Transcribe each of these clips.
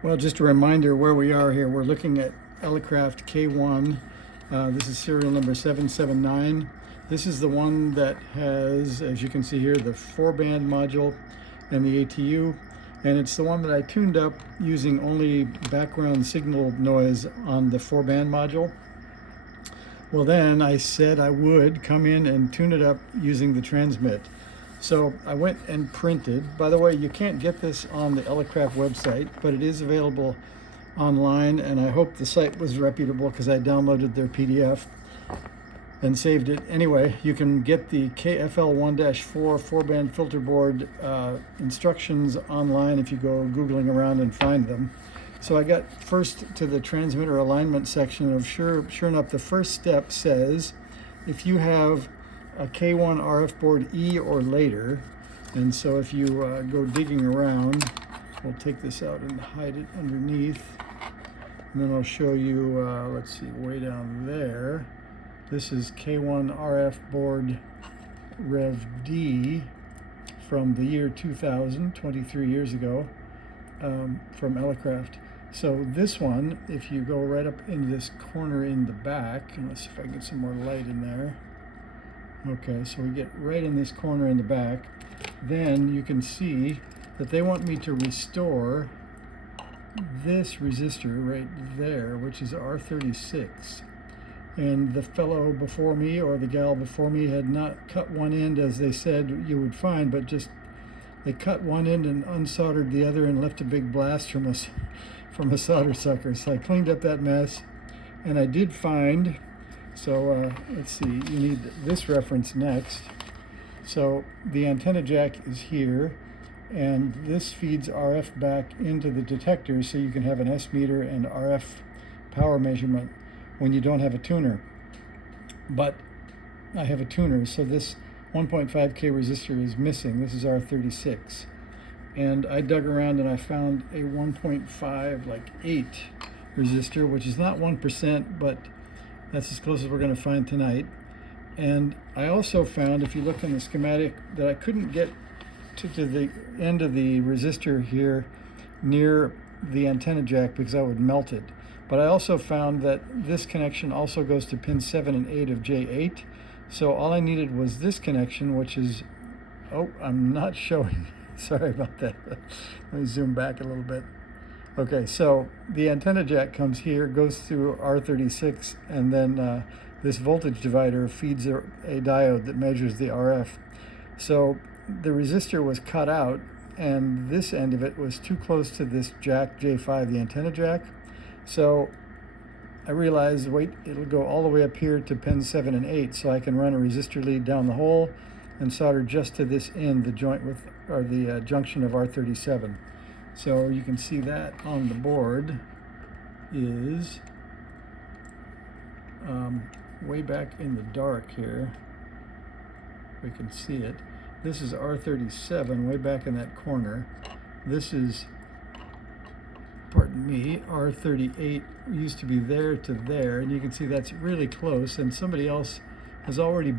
Well, just a reminder where we are here. We're looking at Elecraft K1. This is serial number 779. This is the one that has, as you can see here, the 4-band module and the ATU. And it's the one that I tuned up using only background signal noise on the 4-band module. Well, then I said I would come in and tune it up using the transmit. So I went and printed. By the way, you can't get this on the Elecraft website, but it is available online, and I hope the site was reputable because I downloaded their PDF and saved it. Anyway, you can get the KFL1-4 4-band filter board instructions online if you go Googling around and find them. So I got first to the transmitter alignment section of sure enough, the first step says if you have a K1 RF board E or later, and so if you go digging around, we'll take this out and hide it underneath, and then I'll show you, let's see, way down there. This is K1 RF board Rev D from the year 2000, 23 years ago, from Elecraft. So this one, if you go right up into this corner in the back, and let's see if I can get some more light in there. Okay, so we get right in this corner in the back. Then you can see that they want me to restore this resistor right there, which is R36. And the fellow before me, or the gal before me, had not cut one end as they said you would find, but just they cut one end and unsoldered the other and left a big blast from a solder sucker. So I cleaned up that mess, and I did find, so let's see, you need this reference next. So the antenna jack is here, and this feeds RF back into the detector so you can have an S meter and RF power measurement when you don't have a tuner. But I have a tuner, so this 1.5K resistor is missing. This is R36. And I dug around and I found a 1.5, like 8 resistor, which is not 1%, but that's as close as we're going to find tonight. And I also found, if you look in the schematic, that I couldn't get to the end of the resistor here near the antenna jack because I would melt it. But I also found that this connection also goes to pins 7 and 8 of J8. So all I needed was this connection, which is, oh, I'm not showing. Sorry about that. Let me zoom back a little bit. Okay, so the antenna jack comes here, goes through R36, and then this voltage divider feeds a diode that measures the RF. So the resistor was cut out, and this end of it was too close to this jack J5, the antenna jack. So I realized, wait, it'll go all the way up here to pins 7 and 8, so I can run a resistor lead down the hole and solder just to this end, the joint with, or the junction of R37. So you can see that on the board is way back in the dark here. We can see it. This is R37 way back in that corner. This is, pardon me, R38 used to be there to there, and you can see that's really close, and somebody else has already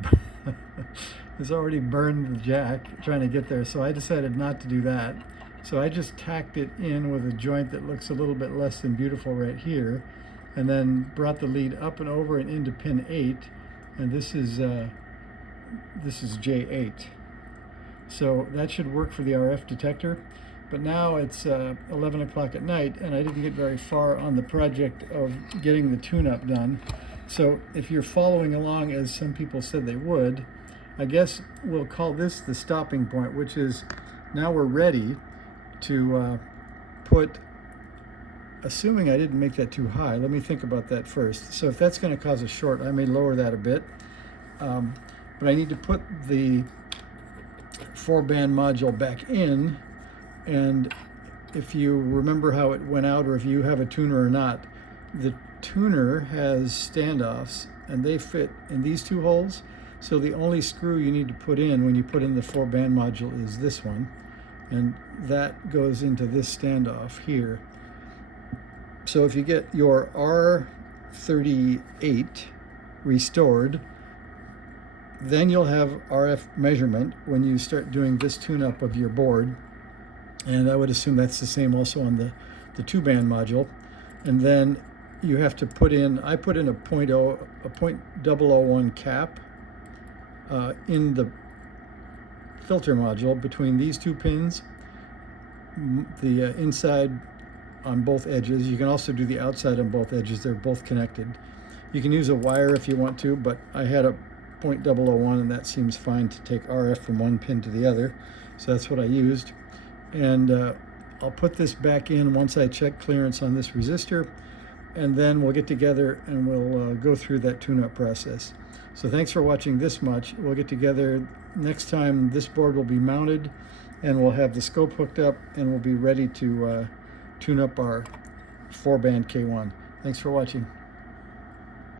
burned the jack trying to get there, so I decided not to do that. So I just tacked it in with a joint that looks a little bit less than beautiful right here, and then brought the lead up and over and into pin 8, and this is J8. So that should work for the RF detector. But now it's 11 o'clock at night, and I didn't get very far on the project of getting the tune-up done. So if you're following along, as some people said they would, I guess we'll call this the stopping point, which is now we're ready to put, assuming I didn't make that too high, let me think about that first. So if that's going to cause a short, I may lower that a bit. But I need to put the 4-band module back in, and if you remember how it went out, or if you have a tuner or not, the tuner has standoffs, and they fit in these two holes. So the only screw you need to put in when you put in the 4-band module is this one, and that goes into this standoff here. So if you get your R38 restored, then you'll have RF measurement when you start doing this tune-up of your board. And I would assume that's the same also on the the 2-band module, and then you have to put in, I put in a .001 cap in the filter module between these two pins, the inside on both edges. You can also do the outside on both edges. They're both connected. You can use a wire if you want to, but I had a .001 and that seems fine to take RF from one pin to the other. So that's what I used. And I'll put this back in once I check clearance on this resistor, and then we'll get together and we'll go through that tune-up process. So thanks for watching this much. We'll get together next time. This board will be mounted and we'll have the scope hooked up and we'll be ready to tune up our 4-band K1. Thanks for watching.